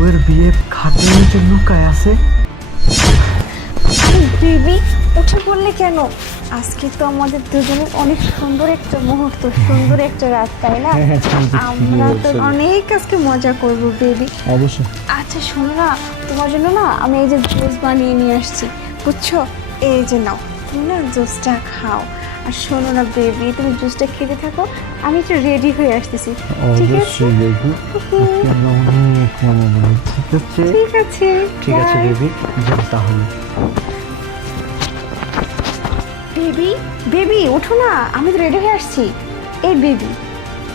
বউয়ের বিয়ে খাটের নিচে লুকায় আছে। বেবি উঠে পড়লে কেন? আজকে তো আমাদের দুজনের অনেক সুন্দর একটা মুহূর্ত, সুন্দর একটা রাত, তাই না? আমরা তো অনেক আজকে মজা করব বেবি। অবশ্যই। আচ্ছা শোনো না, তোমার জন্য না আমি এই যে জুস বানিয়ে নিয়ে আসছি, বুঝছো? এই যে নাও, তুমি না জুসটা খাও। আর শোনো না বেবি, তুমি জুসটা খেতে থাকো, আমি একটু রেডি হয়ে আসতেছি। ঠিক আছে? ঠিক আছে, ঠিক আছে bye. বেবি, যাও তাহলে। বেবি বেবি ওঠো না, আমি তো রেডি হয়ে আসছি। এই বেবি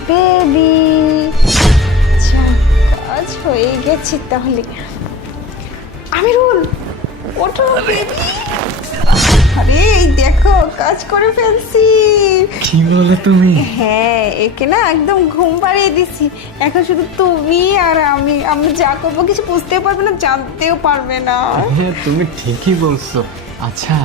বেবি, কাজ হয়ে গেছে তাহলে। আমিরুল ওঠো বেবি। আরে এই দেখো কাজ করে ফেলছি। কি বলে তুমি? হ্যাঁ, একে না একদম ঘুম পাড়িয়ে দিছি। এখন শুধু তুমি আর আমি যা করবো কিছু বুঝতেও পারবে না, জানতেও পারবে না। হ্যাঁ তুমি ঠিকই বলছো। আচ্ছা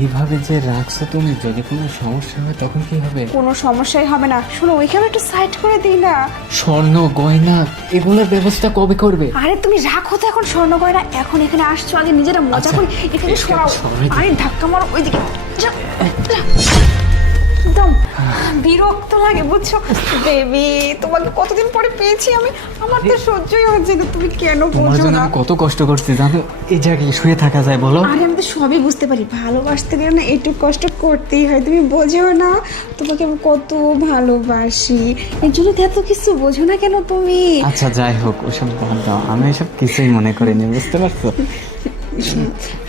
এইভাবে যে রাখছো তুমি, যদি কোনো সমস্যা হয় তখন কি হবে? কোনো সমস্যাই হবে না। শোনো ওইখানে একটু সাইড করে দিই না। স্বর্ণ গয়না এগুলোর ব্যবস্থা কবে করবে? আরে তুমি রাখো তো এখন স্বর্ণ গয়না, এখন এখানে আসছো, আগে নিজেরা মজা আচ্ছা, করি। এখানে সরাও। সরাই দিই। আরে ধাক্কা মারো ওইদিকে। যা, যা। একদম বিরক্ত লাগে বুঝছো বেবি, তোমাকে কতদিন পরে পেয়েছি আমি, আমার তো সহ্যই হচ্ছে না, তুমি কেন তোমার বোঝো জন্য না? আমি কত কষ্ট করছি জানো, এই জায়গায় শুয়ে থাকা যায় বলো? আরে আমি তো সবই বুঝতে পারি, ভালোবাসতে গেলে না একটু কষ্ট করতেই হয়, তুমি বোঝো না? তোমাকে আমি কত ভালোবাসি, এর জন্য তো এত কিছু বোঝো না কেন তুমি? আচ্ছা যাই হোক, ওসব বাদ দাও, আমি এসব কিছুই মনে করিনি, বুঝতে পারছো?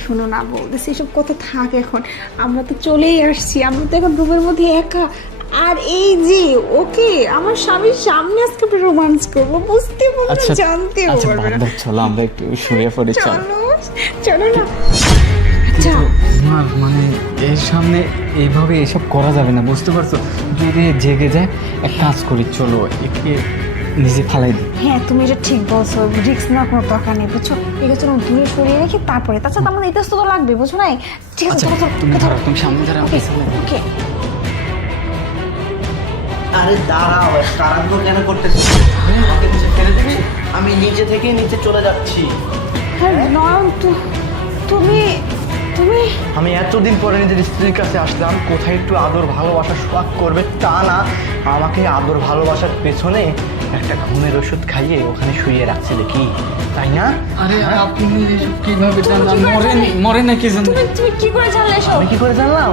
শোনো না, বলতেছি এসব কথা থাক এখন, আমরা তো চলেই আসছি, আমরা তো এখন রুমের মধ্যে একা। আর এই যে ওকে আমার স্বামীর সামনে আজকে রোমান্স করবো, বুঝতে পারবে না, জানতেও আচ্ছা পারবে বাদ না। দাও, চলো আমরা একটু শুয়ে পড়ি। চলো চলো চলো না। আচ্ছা না মানে এর সামনে এইভাবে এসব করা যাবে না, বুঝতে পারছো? যদি জেগে যায়, এক কাজ করি, চলো একে নিজে ফালাই দিই। হ্যাঁ তুমি এটা ঠিক বলছো, রিস্ক না কোনো দরকার নেই বুঝছো, ঠিক আছে চলো দূরে সরিয়ে রেখে তারপরে, তাছাড়া আমাদের ইতিহাস তো লাগবে বুঝছো না? ঠিক আছে আচ্ছা চলো চলো তুমি ধরো, তুমি সামনে ধরো, আমি পিছনে। ওকে। আরে দাঁড়াও, কারাগ্র কেন করতেছো? আমাকে নিচে ফেলে দিবি? আমি নিচে থেকে নিচে চলে যাচ্ছি। হ্যাঁ নয়ন, তুমি তুমি আমি এতদিন পরে নিজের স্ত্রীর কাছে আসলাম, কোথায় একটু আদর ভালোবাসা সোয়াগ করবে তা না, আমাকে আদর ভালোবাসার পেছনে একটা ঘুমের ওষুধ খাইয়ে ওখানে শুয়ে রাখছে দেখি, তাই না? আরে আপনি এসব কিভাবে জানলেন? কি করে মরে জানলে? মরে নাকি জানেন? তুমি কি করে জানলে এসব? আমি কি করে জানলাম?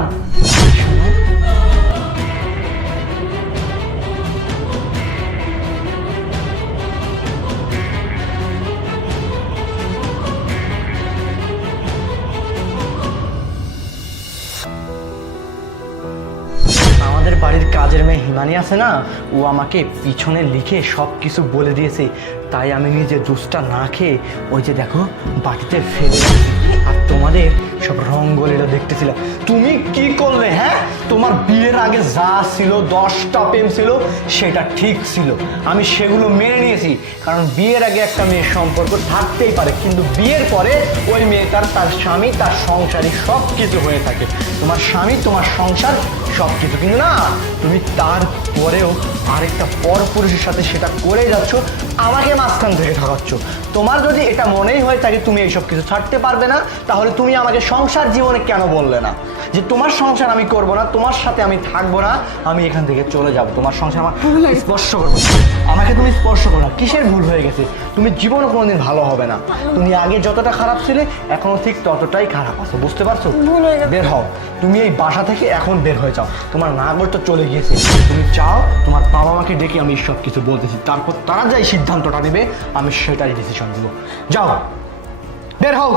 আমাদের বাড়ির কাজের মেয়ে হিমানি আছে না, ও আমাকে পিছনে লিখে সব কিছু বলে দিয়েছে, তাই আমি নিজে জুসটা না খেয়ে ওই যে দেখো বাটিতে ফেলে রাখছি। আর তোমাদের সব রঙ্গলীলা দেখতেছিলাম। তুমি কি করলে? হ্যাঁ, তোমার বিয়ের আগে যা ছিল, 10টা প্রেম ছিল, সেটা ঠিক ছিল, আমি সেগুলো মেনে নিয়েছি, কারণ বিয়ের আগে একটা মেয়ের সম্পর্ক থাকতেই পারে, কিন্তু বিয়ের পরে ওই মেয়েটার তার স্বামী তার সংসারই সব কিছু হয়ে থাকে। তোমার স্বামী তোমার সংসার সব কিছু, কিন্তু না, তুমি তারপরেও আরেকটা পরপুরুষের সাথে সেটা করে যাচ্ছ, আমাকে মাঝখান থেকে ঠকাচ্ছ। তোমার যদি এটা মনেই হয়ে থাকে তুমি এইসব কিছু ছাড়তে পারবে না, তাহলে তুমি আমাকে সংসার জীবনে কেন বললে না যে তোমার সংসার আমি করব না, তোমার সাথে আমি থাকবো না, আমি এখান থেকে চলে যাব, তোমার সংসার আমার স্পর্শ করবো না। আমাকে তুমি স্পর্শ করো না। কিসের ভুল হয়ে গেছে? তুমি জীবনে কোনোদিন ভালো হবে না, তুমি আগে যতটা খারাপ ছিলে এখনো ঠিক ততটাই খারাপ আছো, বুঝতে পারছো? ভুল হয়ে গেছে। বের হও, তুমি এই বাসা থেকে এখন বের হয়ে যাও, তোমার নাগর তো চলে গিয়েছে, তুমি চাও তোমার বাবা মাকে ডেকে আমি সব কিছু বলতেছি, তারপর তারা যাই সিদ্ধান্তটা নেবে আমি সেটাই ডিসিশন দেবো। যাও, বের হও।